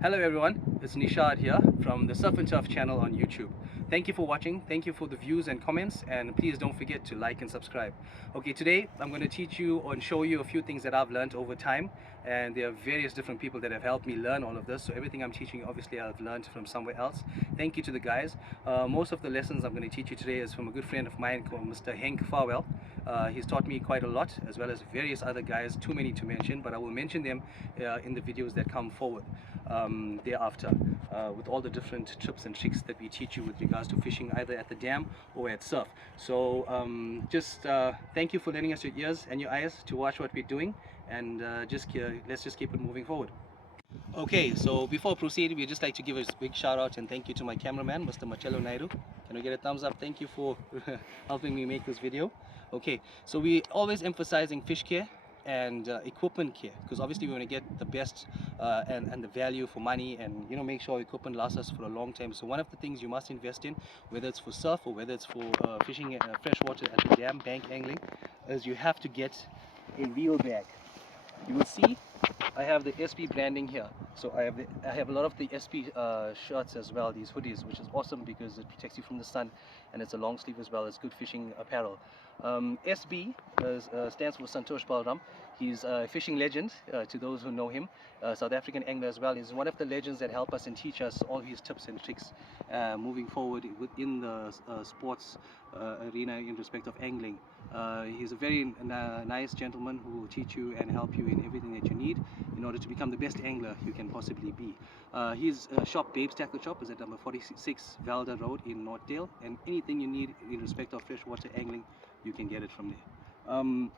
Hello everyone, it's Nishad here from the Surf and Turf channel on YouTube. Thank you for watching, thank you for the views and comments, and please don't forget to like and subscribe. Okay, today I'm going to teach you and show you a few things that I've learned over time, and there are various different people that have helped me learn all of this. So everything I'm teaching, obviously I've learned from somewhere else. Thank you to the guys. Most of the lessons I'm going to teach you today is from a good friend of mine called Mr. Henk Farwell. He's taught me quite a lot, as well as various other guys, too many to mention, but I will mention them in the videos that come forward thereafter, with all the different tips and tricks that we teach you with regards to fishing, either at the dam or at surf. So just thank you for lending us your ears and your eyes to watch what we're doing, and let's just keep it moving forward. Okay, so before proceeding, we'd just like to give a big shout out and thank you to my cameraman, Mr. Marcello Naidu. Can we get a thumbs up? Thank you for helping me make this video. Okay, so we always emphasizing fish care and equipment care, because obviously we want to get the best and the value for money, and make sure equipment lasts us for a long time. So one of the things you must invest in, whether it's for surf or whether it's for fishing freshwater at the dam, bank angling, is you have to get a reel bag. You will see I have the SB branding here. So I have a lot of the SB shirts as well, these hoodies, which is awesome because it protects you from the sun, and it's a long sleeve as well. It's good fishing apparel. SB stands for Santosh Balram. He's a fishing legend to those who know him. South African angler as well. He's one of the legends that help us and teach us all his tips and tricks moving forward within the sports arena in respect of angling. He's a very nice gentleman who will teach you and help you in everything that you need in order to become the best angler you can possibly be. His shop, Babes Tackle Shop, is at number 46 Valda Road in Northdale, and anything you need in respect of freshwater angling, you can get it from there.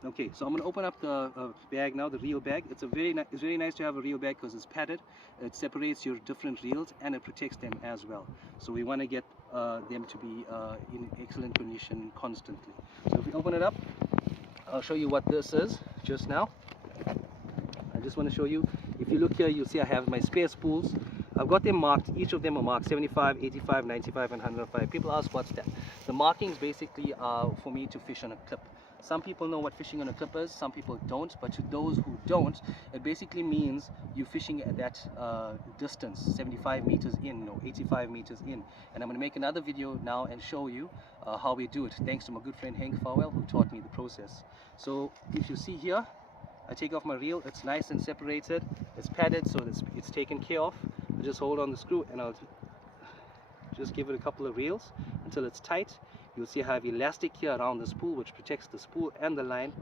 Okay, so I'm going to open up the bag now, the reel bag. It's very nice to have a reel bag because it's padded. It separates your different reels and it protects them as well. So we want to get them to be in excellent condition constantly. So if we open it up, I'll show you what this is just now. I just want to show you, if you look here, you'll see I have my spare spools. I've got them marked. Each of them are marked 75, 85, 95 and 105. People ask what's that. The markings basically are for me to fish on a clip. Some people know what fishing on a clip is, some people don't, but to those who don't, it basically means you're fishing at that distance, 75 meters in or 85 meters in. And I'm going to make another video now and show you how we do it, thanks to my good friend Henk Farwell, who taught me the process. So if you see here, I take off my reel. It's nice and separated, it's padded, so it's taken care of. I just hold on the screw and I'll just give it a couple of reels until it's tight. You'll see I have elastic here around the spool, which protects the spool and the line,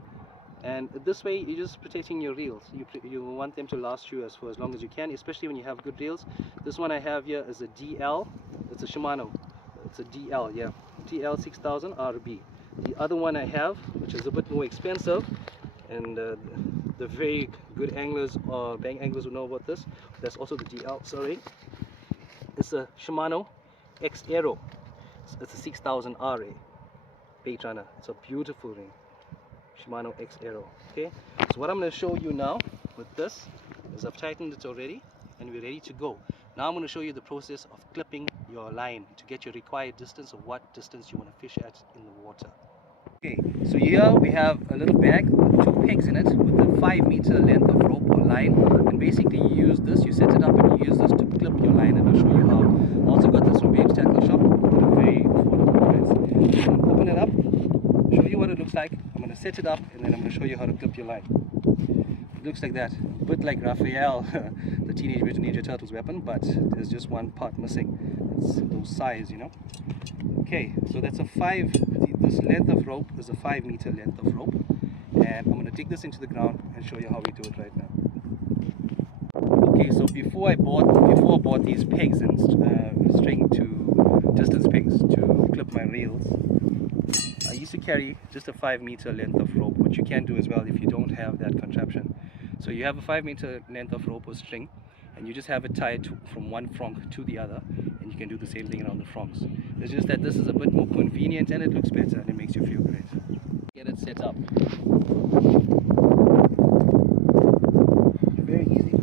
and this way you're just protecting your reels. You want them to last you for as long as you can, especially when you have good reels. This one I have here is a DL. It's a Shimano. It's a DL, yeah, DL 6000 RB. The other one I have, which is a bit more expensive, and the very good anglers or bank anglers will know about this. That's also the DL, sorry. It's a Shimano X Aero. It's a 6000 RA bait runner. It's a beautiful ring, Shimano X Aero. Okay, so what I'm going to show you now with this is I've tightened it already and we're ready to go. Now I'm going to show you the process of clipping your line to get your required distance of what distance you want to fish at in the water. Okay, so here we have a little bag with two pegs in it with a 5-meter length of rope or line, and basically you use this, you set it up and you use this to clip your line, and I'll show you how. I also got this from Babes Tackle Shop at a very affordable price. I'm going to open it up, show you what it looks like. I'm going to set it up and then I'm going to show you how to clip your line. It looks like that, a bit like Raphael, the Teenage Mutant Ninja Turtles weapon, but there's just one part missing. It's those size, Okay, so that's this length of rope is a 5-meter length of rope, and I'm going to dig this into the ground and show you how we do it right now. Okay, so before I bought these pegs and distance pegs to clip my reels, I used to carry just a 5-meter length of rope, which you can do as well if you don't have that contraption. So you have a 5-meter length of rope or string, and you just have it tied from one frog to the other, and you can do the same thing around the frogs. It's just that this is a bit more convenient and it looks better and it makes you feel great. Get it set up. Very easy.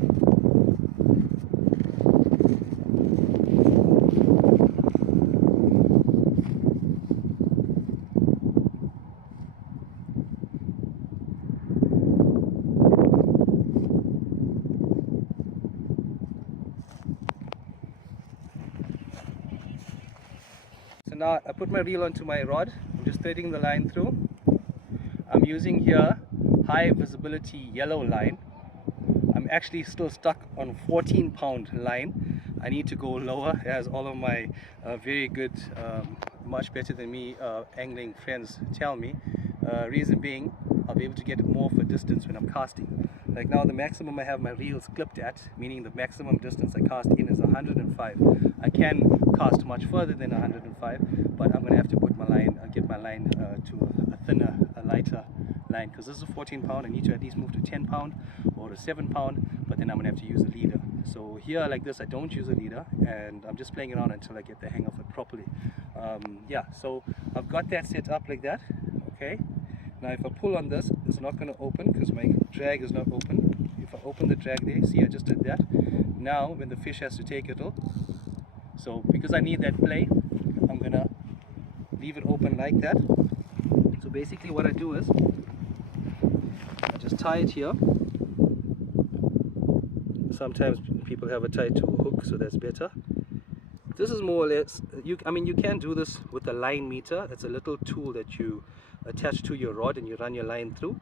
now I put my reel onto my rod. I'm just threading the line through. I'm using here high visibility yellow line. I'm actually still stuck on 14-pound line. I need to go lower, as all of my very good, much better than me angling friends tell me. Reason being, I'll be able to get more of a distance when I'm casting. Like now, the maximum I have my reels clipped at, meaning the maximum distance I cast in is 105. I can cast much further than 105, but I'm going to have to put my line, get my line to a thinner, a lighter line, because this is a 14-pound. I need to at least move to 10-pound or a 7-pound, but then I'm going to have to use a leader. So here like this, I don't use a leader, and I'm just playing around until I get the hang of it properly. Yeah, so I've got that set up like that. Okay, now if I pull on this, it's not going to open because my drag is not open. If I open the drag there, see, I just did that. Now when the fish has to take it all, so because I need that play, I'm going to leave it open like that. So basically what I do is I just tie it here. Sometimes people have it tied to a hook, so that's better. This is more or less, I mean you can do this with a line meter. It's a little tool that you attach to your rod and you run your line through,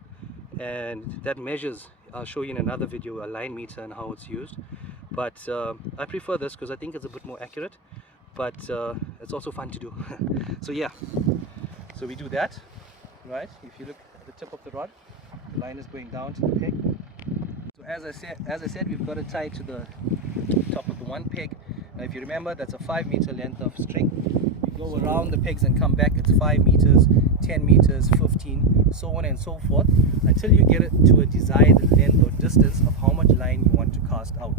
and that measures, I'll show you in another video, a line meter and how it's used. But I prefer this because I think it's a bit more accurate, but it's also fun to do. So yeah, so we do that, right? If you look at the tip of the rod, the line is going down to the peg. So as I said, we've got it tied to the top of the one peg. Now if you remember, that's a 5 meter length of string. You go around the pegs and come back, it's 5 meters, 10 meters, 15, so on and so forth, until you get it to a desired length or distance of how much line you want to cast out.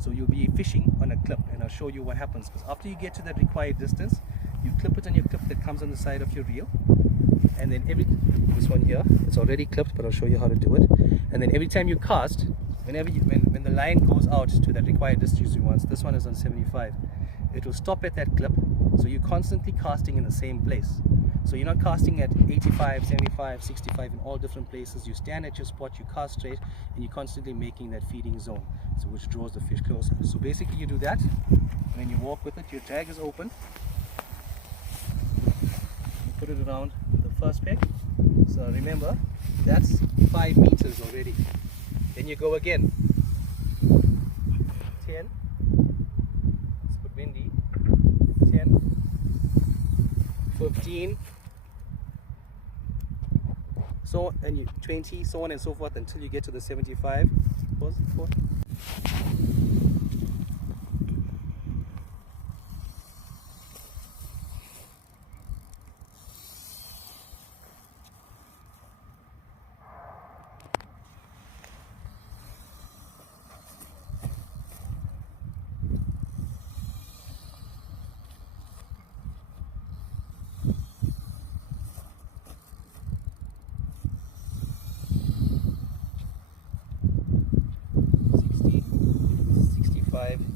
So you'll be fishing on a clip, and I'll show you what happens. Because after you get to that required distance, you clip it on your clip that comes on the side of your reel, and then this one here, it's already clipped, but I'll show you how to do it. And then every time you cast, when the line goes out to that required distance you want, this one is on 75, it will stop at that clip, so you're constantly casting in the same place. So you're not casting at 85, 75, 65 in all different places. You stand at your spot, you cast straight, and you're constantly making that feeding zone, so which draws the fish closer. So basically you do that, and then you walk with it, your drag is open, you put it around the first peg. So remember, that's 5 meters already. Then you go again, 10, it's a bit windy, 10, 15, so, and you 20, so on and so forth until you get to the 75. Pause, pause.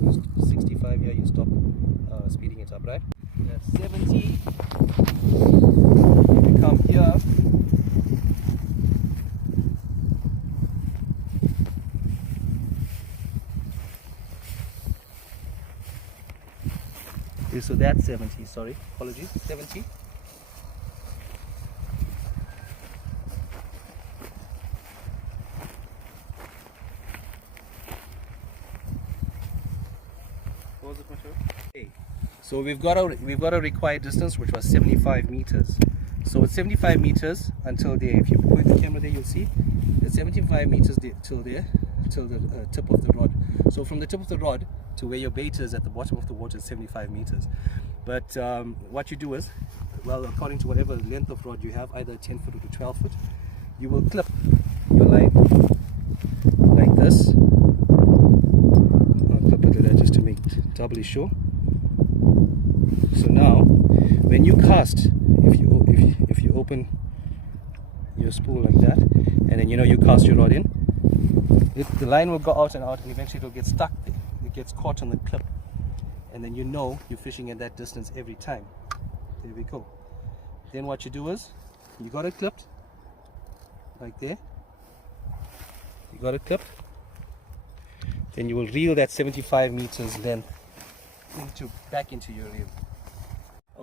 You 65 here, you stop speeding it up, right? That's 70. You come here. Okay, so that's 70, sorry, apologies, 70. Okay, so we've got a required distance, which was 75 meters. So it's 75 meters until there. If you point the camera there, you'll see it's 75 meters till there, till the tip of the rod. So from the tip of the rod to where your bait is at the bottom of the water is 75 meters. But what you do is, well, according to whatever length of rod you have, either 10 foot or 12 foot, you will clip your line like this. I'll clip it to that just to make it doubly sure. So now, when you cast, if you open your spool like that, and then you cast your rod in, the line will go out, and eventually it will get stuck there. It gets caught on the clip, and then you're fishing at that distance every time. There we go. Then what you do is, you got it clipped, like there. You got it clipped. Then you will reel that 75 meters length back into your reel.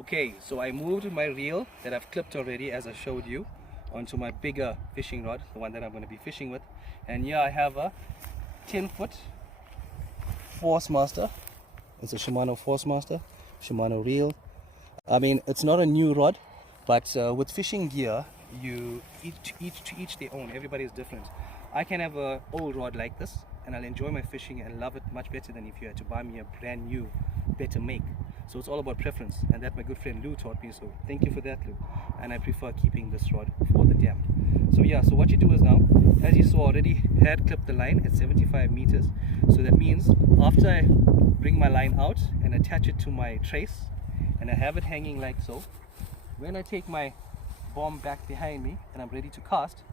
Okay, so I moved my reel that I've clipped already, as I showed you, onto my bigger fishing rod, the one that I'm going to be fishing with. And here I have a 10-foot Force Master. It's a Shimano Force Master, Shimano reel. I mean, it's not a new rod, but with fishing gear, you each their own. Everybody is different. I can have an old rod like this, and I'll enjoy my fishing and love it much better than if you had to buy me a brand new, better make. So it's all about preference, and that my good friend Lou taught me. So thank you for that, Lou. And I prefer keeping this rod for the dam. So yeah, so what you do is now, as you saw already, had clipped the line at 75 meters. So that means after I bring my line out and attach it to my trace, and I have it hanging like so, when I take my bomb back behind me and I'm ready to cast,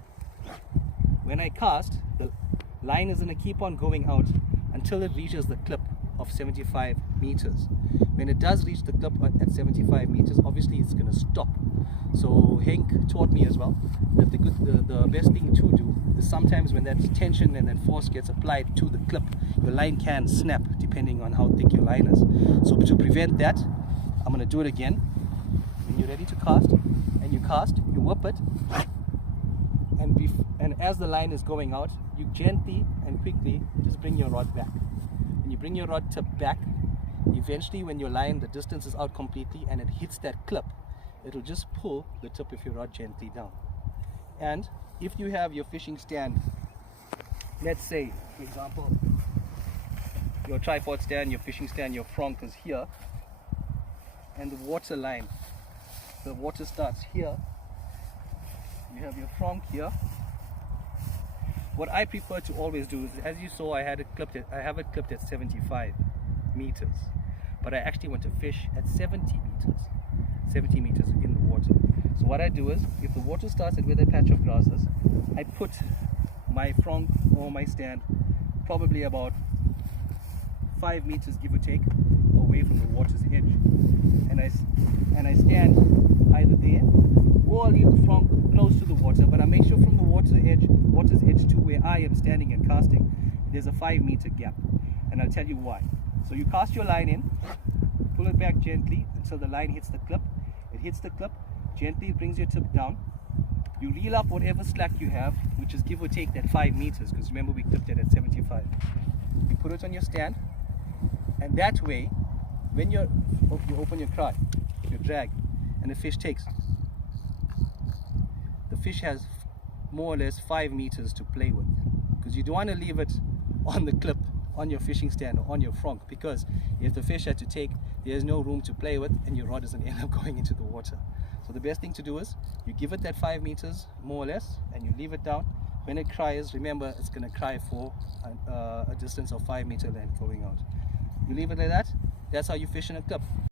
when I cast, the line is going to keep on going out until it reaches the clip of 75 meters. When it does reach the clip at 75 meters, obviously it's going to stop. So Henk taught me as well that the best thing to do is sometimes when that tension and that force gets applied to the clip, your line can snap depending on how thick your line is. So to prevent that, I'm going to do it again. When you're ready to cast, and you cast, you whip it, and as the line is going out, you gently and quickly just bring your rod back. When you bring your rod tip back, eventually when your line, the distance is out completely and it hits that clip, it'll just pull the tip of your rod gently down. And if you have your fishing stand, let's say, for example, your tripod stand, your fishing stand, your front is here, and the water line, the water starts here, you have your front here. What I prefer to always do is, as you saw, I have it clipped at 75 meters, but I actually want to fish at 70 meters in the water. So what I do is, if the water starts at where the patch of grass is, I put my front or my stand probably about 5 meters, give or take, away from the water's edge, and I stand either there or I'll leave the front close to the water, but I make sure from the water's edge to where I am standing and casting, there's a 5 meter gap, and I'll tell you why. So you cast your line in, pull it back gently until the line hits the clip. It hits the clip, gently brings your tip down. You reel up whatever slack you have, which is give or take that 5 meters, because remember we clipped it at 75. You put it on your stand, and that way, when you open your cry, your drag, and the fish takes, the fish has more or less 5 meters to play with, because you don't want to leave it on the clip, on your fishing stand or on your front, because if the fish had to take, there's no room to play with and your rod doesn't end up going into the water. So the best thing to do is you give it that 5 meters more or less, and you leave it down. When it cries, remember it's going to cry for a distance of 5 meter length going out. You leave it like that. That's how you fish in a clip.